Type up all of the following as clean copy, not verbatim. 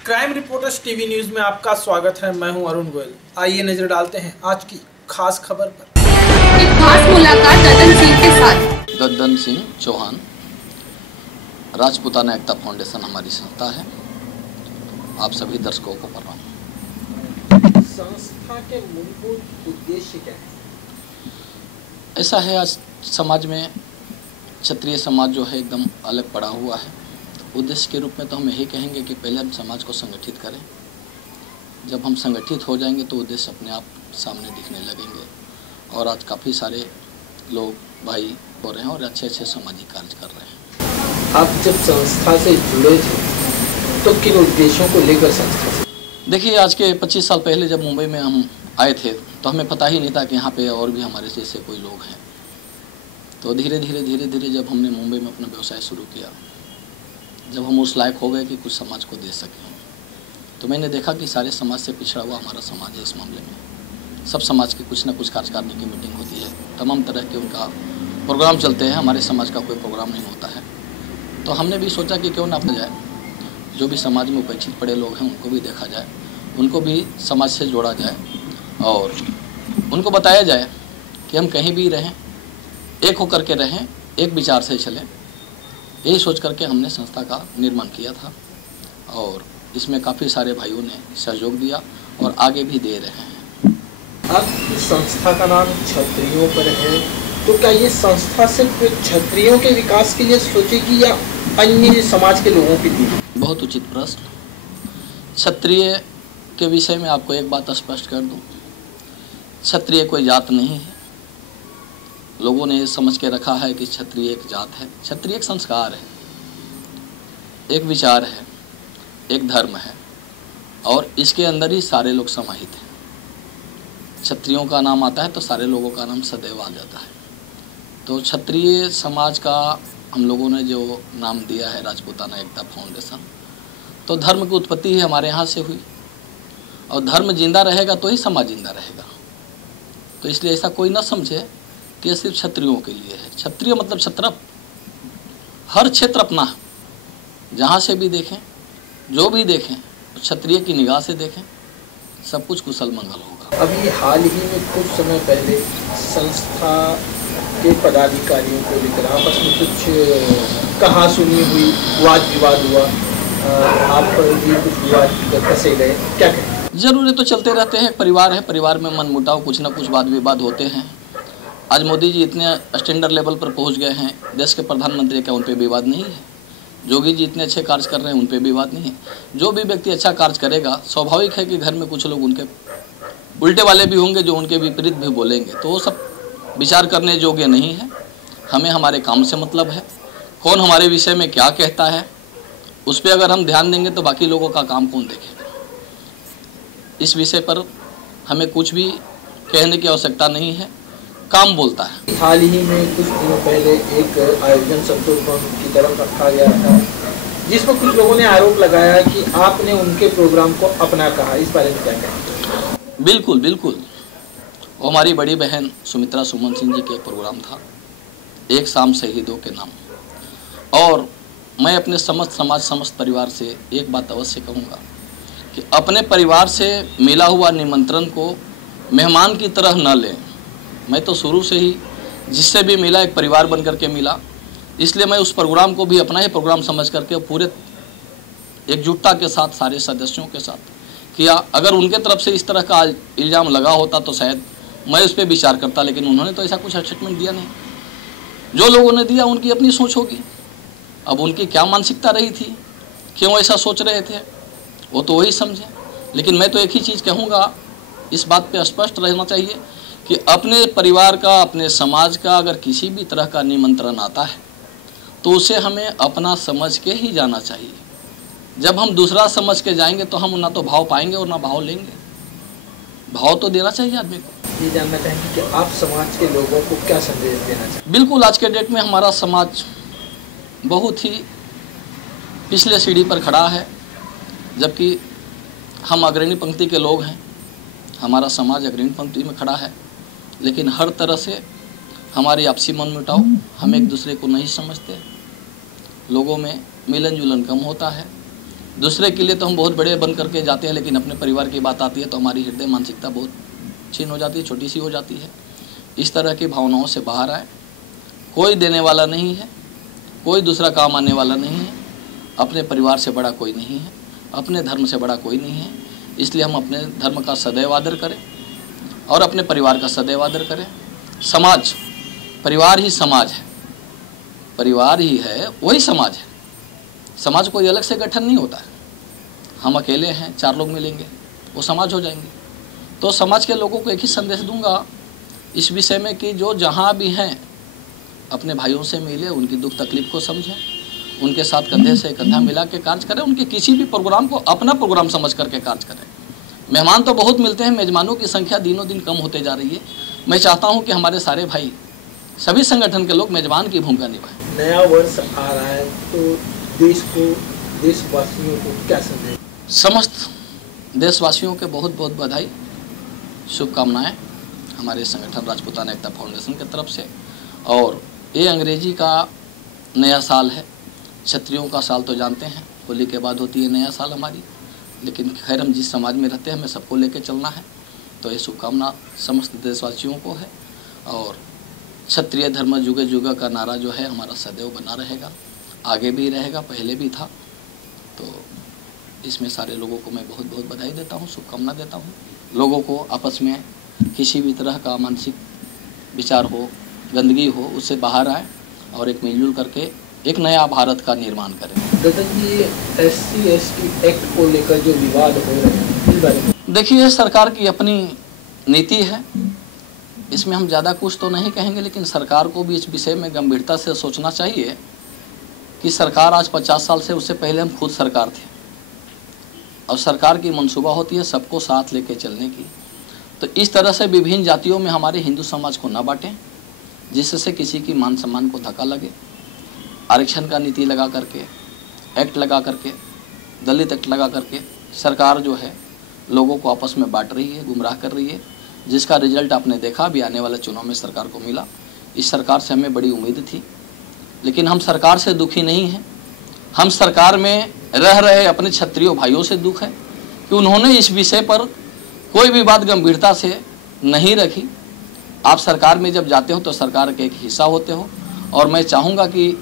Crime reporters TV news में आपका स्वागत है। मैं हूं अरुण गोयल। आइए नजर डालते हैं आज की खास खबर पर। एक खास मुलाकात ददन सिंह के साथ। ददन सिंह चौहान, राजपूताना एकता फाउंडेशन हमारी संस्था है। आप सभी दर्शकों को प्रणाम। संस्था के मूलभूत उद्देश्य क्या है? ऐसा है, आज समाज में क्षत्रिय समाज जो है एकदम अलग पड़ा हुआ है। उद्देश्य के रूप में तो हम यही कहेंगे कि पहले हम समाज को संगठित करें। जब हम संगठित हो जाएंगे तो उद्देश्य अपने आप सामने दिखने लगेंगे। और आज काफ़ी सारे लोग भाई हो रहे हैं और अच्छे अच्छे सामाजिक कार्य कर रहे हैं। आप जब संस्था से जुड़े थे तो किन उद्देश्यों को लेकर संस्था से? देखिए, आज के 25 साल पहले जब मुंबई में हम आए थे तो हमें पता ही नहीं था कि यहाँ पे और भी हमारे जैसे कोई लोग हैं। तो धीरे धीरे जब हमने मुंबई में अपना व्यवसाय शुरू किया, जब हम उस लायक हो गए कि कुछ समाज को दे सकें, तो मैंने देखा कि सारे समाज से पिछड़ा हुआ हमारा समाज है। इस मामले में सब समाज की कुछ ना कुछ कार्यकारिणी की मीटिंग होती है, तमाम तरह के उनका प्रोग्राम चलते हैं। हमारे समाज का कोई प्रोग्राम नहीं होता है। तो हमने भी सोचा कि क्यों ना अपना जाए, जो भी समाज में उपेक्षित पड़े लोग हैं उनको भी देखा जाए, उनको भी समाज से जोड़ा जाए और उनको बताया जाए कि हम कहीं भी रहें, एक होकर के रहें, एक विचार से चलें। यही सोच करके हमने संस्था का निर्माण किया था और इसमें काफ़ी सारे भाइयों ने सहयोग दिया और आगे भी दे रहे हैं। आपकी संस्था का नाम क्षत्रियों पर है, तो क्या ये संस्था सिर्फ क्षत्रियों के विकास के लिए सोचेगी या अन्य समाज के लोगों के लिए? बहुत उचित प्रश्न। क्षत्रिय के विषय में आपको एक बात स्पष्ट कर दूं, क्षत्रिय कोई जात नहीं है। लोगों ने समझ के रखा है कि क्षत्रिय एक जात है। क्षत्रिय एक संस्कार है, एक विचार है, एक धर्म है और इसके अंदर ही सारे लोग समाहित हैं। क्षत्रियों का नाम आता है तो सारे लोगों का नाम सदैव आ जाता है। तो क्षत्रिय समाज का हम लोगों ने जो नाम दिया है राजपूताना एकता फाउंडेशन, तो धर्म की उत्पत्ति ही हमारे यहाँ से हुई और धर्म जिंदा रहेगा तो ही समाज जिंदा रहेगा। तो इसलिए ऐसा कोई ना समझे कि ये सिर्फ क्षत्रियों के लिए है। क्षत्रिय मतलब क्षत्रप, हर क्षेत्र अपना है। जहाँ से भी देखें, जो भी देखें, क्षत्रिय की निगाह से देखें, सब कुछ कुशल मंगल होगा। अभी हाल ही में कुछ समय पहले संस्था के पदाधिकारियों को लेकर आपस में कुछ कहा सुनी हुई, वाद विवाद हुआ, आप भी कुछ विवाद फंसे गए, क्या कहें? जरूर, ये तो चलते रहते हैं। परिवार है, परिवार में मनमुटाव, कुछ ना कुछ वाद विवाद होते हैं। आज मोदी जी इतने स्टैंडर्ड लेवल पर पहुंच गए हैं, देश के प्रधानमंत्री, क्या उन पे विवाद नहीं है? जोगी जी इतने अच्छे कार्य कर रहे हैं, उन पे विवाद नहीं है? जो भी व्यक्ति अच्छा कार्य करेगा, स्वाभाविक है कि घर में कुछ लोग उनके उल्टे वाले भी होंगे जो उनके विपरीत भी बोलेंगे। तो वो सब विचार करने योग्य नहीं है। हमें हमारे काम से मतलब है। कौन हमारे विषय में क्या कहता है उस पर अगर हम ध्यान देंगे तो बाकी लोगों का काम कौन देखेगा? इस विषय पर हमें कुछ भी कहने की आवश्यकता नहीं है, काम बोलता है। हाल ही में कुछ दिनों पहले एक आयोजन संतोष भवन की तरफ रखा गया था, जिसमें कुछ लोगों ने आरोप लगाया कि आपने उनके प्रोग्राम को अपना कहा। इस बारे में क्या कहें? बिल्कुल बिल्कुल, वो हमारी बड़ी बहन सुमित्रा सुमन सिंह जी के प्रोग्राम था, एक शाम शहीदों के नाम। और मैं अपने समस्त समाज, समस्त परिवार से एक बात अवश्य कहूँगा कि अपने परिवार से मिला हुआ निमंत्रण को मेहमान की तरह न लें। मैं तो शुरू से ही जिससे भी मिला एक परिवार बन करके मिला, इसलिए मैं उस प्रोग्राम को भी अपना ही प्रोग्राम समझ करके पूरे एकजुटता के साथ सारे सदस्यों के साथ किया। अगर उनके तरफ से इस तरह का इल्ज़ाम लगा होता तो शायद मैं उस पर विचार करता, लेकिन उन्होंने तो ऐसा कुछ स्टेटमेंट दिया नहीं। जो लोगों ने दिया उनकी अपनी सोच होगी। अब उनकी क्या मानसिकता रही थी, क्यों ऐसा सोच रहे थे, वो तो वही समझे। लेकिन मैं तो एक ही चीज़ कहूँगा, इस बात पे स्पष्ट रहना चाहिए कि अपने परिवार का, अपने समाज का अगर किसी भी तरह का निमंत्रण आता है तो उसे हमें अपना समझ के ही जाना चाहिए। जब हम दूसरा समझ के जाएंगे तो हम ना तो भाव पाएंगे और ना भाव लेंगे। भाव तो देना चाहिए आदमी को। ये जानना चाहेंगे कि आप समाज के लोगों को क्या संदेश देना चाहिए? बिल्कुल, आज के डेट में हमारा समाज बहुत ही पिछले सीढ़ी पर खड़ा है, जबकि हम अग्रणी पंक्ति के लोग हैं। हमारा समाज अग्रणी पंक्ति में खड़ा है, लेकिन हर तरह से हमारी आपसी मनमुटाव, हम एक दूसरे को नहीं समझते, लोगों में मिलन जुलन कम होता है, दूसरे के लिए तो हम बहुत बड़े बन करके जाते हैं, लेकिन अपने परिवार की बात आती है तो हमारी हृदय मानसिकता बहुत छीन हो जाती है, छोटी सी हो जाती है। इस तरह की भावनाओं से बाहर आए। कोई देने वाला नहीं है, कोई दूसरा काम आने वाला नहीं है, अपने परिवार से बड़ा कोई नहीं है, अपने धर्म से बड़ा कोई नहीं है। इसलिए हम अपने धर्म का सदैव आदर करें और अपने परिवार का सदैव आदर करें। समाज, परिवार ही समाज है, परिवार ही है वही समाज है। समाज कोई अलग से गठन नहीं होता है। हम अकेले हैं, 4 लोग मिलेंगे वो समाज हो जाएंगे। तो समाज के लोगों को एक ही संदेश दूंगा इस विषय में कि जो जहाँ भी हैं अपने भाइयों से मिले, उनकी दुख तकलीफ को समझें, उनके साथ कंधे से कंधा मिला के कार्य करें, उनके किसी भी प्रोग्राम को अपना प्रोग्राम समझ करके कार्य करें। मेहमान तो बहुत मिलते हैं, मेजबानों की संख्या दिनों दिन कम होते जा रही है। मैं चाहता हूं कि हमारे सारे भाई, सभी संगठन के लोग मेजबान की भूमिका निभाएं। नया वर्ष आ रहा है तो देश को, देशवासियों को क्या संदेश? समस्त देशवासियों के बहुत बहुत बधाई, शुभकामनाएं हमारे संगठन राजपूताना एकता फाउंडेशन की तरफ से। और ये अंग्रेजी का नया साल है, क्षत्रियों का साल तो जानते हैं, होली के बाद होती है नया साल हमारी, लेकिन खैर हम जिस समाज में रहते हैं हमें सबको लेके चलना है। तो ये शुभकामना समस्त देशवासियों को है। और क्षत्रिय धर्म जुगे जुगा का नारा जो है हमारा सदैव बना रहेगा, आगे भी रहेगा, पहले भी था। तो इसमें सारे लोगों को मैं बहुत बहुत बधाई देता हूँ, शुभकामना देता हूँ। लोगों को आपस में किसी भी तरह का मानसिक विचार हो, गंदगी हो, उससे बाहर आए और एक मिलजुल करके एक नया भारत का निर्माण करें। ददन जी, SC/ST एक्ट को लेकर जो विवाद हो रहे हैं इस बारे में? देखिए, सरकार की अपनी नीति है, इसमें हम ज़्यादा कुछ तो नहीं कहेंगे, लेकिन सरकार को भी इस विषय में गंभीरता से सोचना चाहिए कि सरकार आज 50 साल से, उससे पहले हम खुद सरकार थे और सरकार की मंसूबा होती है सबको साथ लेके चलने की। तो इस तरह से विभिन्न जातियों में हमारे हिंदू समाज को न बांटें जिससे किसी की मान सम्मान को धक्का लगे। आरक्षण का नीति लगा करके, एक्ट लगा करके, दलित एक्ट लगा करके सरकार जो है लोगों को आपस में बांट रही है, गुमराह कर रही है, जिसका रिजल्ट आपने देखा भी आने वाले चुनाव में सरकार को मिला। इस सरकार से हमें बड़ी उम्मीद थी, लेकिन हम सरकार से दुखी नहीं हैं। हम सरकार में रह रहे अपने क्षत्रिय भाइयों से दुख है कि उन्होंने इस विषय पर कोई भी बात गंभीरता से नहीं रखी। आप सरकार में जब जाते हो तो सरकार के एक हिस्सा होते हो, और मैं चाहूँगा कि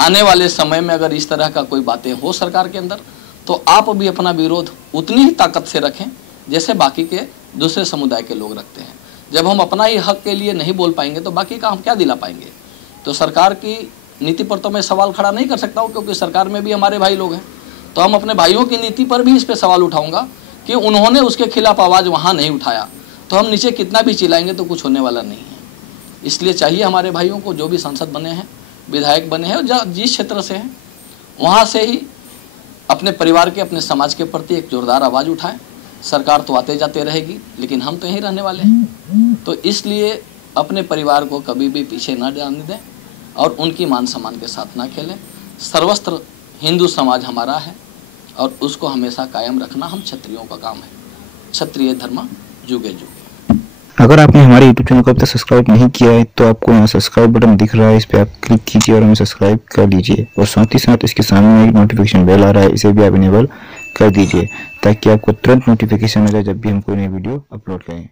आने वाले समय में अगर इस तरह का कोई बातें हो सरकार के अंदर, तो आप भी अपना विरोध उतनी ही ताकत से रखें जैसे बाकी के दूसरे समुदाय के लोग रखते हैं। जब हम अपना ही हक के लिए नहीं बोल पाएंगे तो बाकी का हम क्या दिला पाएंगे? तो सरकार की नीति पर तो मैं सवाल खड़ा नहीं कर सकता हूँ, क्योंकि सरकार में भी हमारे भाई लोग हैं। तो हम अपने भाइयों की नीति पर भी इस पर सवाल उठाऊंगा कि उन्होंने उसके खिलाफ आवाज़ वहाँ नहीं उठाया, तो हम नीचे कितना भी चिल्लाएंगे तो कुछ होने वाला नहीं है। इसलिए चाहिए हमारे भाइयों को, जो भी सांसद बने हैं, विधायक बने हैं, जिस क्षेत्र से हैं वहाँ से ही अपने परिवार के, अपने समाज के प्रति एक जोरदार आवाज़ उठाएं। सरकार तो आते जाते रहेगी, लेकिन हम तो यहीं रहने वाले हैं। तो इसलिए अपने परिवार को कभी भी पीछे न जाने दें और उनकी मान सम्मान के साथ ना खेलें। सर्वस्त्र हिंदू समाज हमारा है और उसको हमेशा कायम रखना हम क्षत्रियों का काम है। क्षत्रिय धर्म जुगे जुगे। अगर आपने हमारे YouTube चैनल को अब तक सब्सक्राइब नहीं किया है तो आपको यहाँ सब्सक्राइब बटन दिख रहा है, इस पर आप क्लिक कीजिए और हमें सब्सक्राइब कर लीजिए। और साथ ही साथ इसके सामने एक नोटिफिकेशन बेल आ रहा है, इसे भी आप इनेबल कर दीजिए ताकि आपको तुरंत नोटिफिकेशन मिले जब भी हम कोई नई वीडियो अपलोड करें।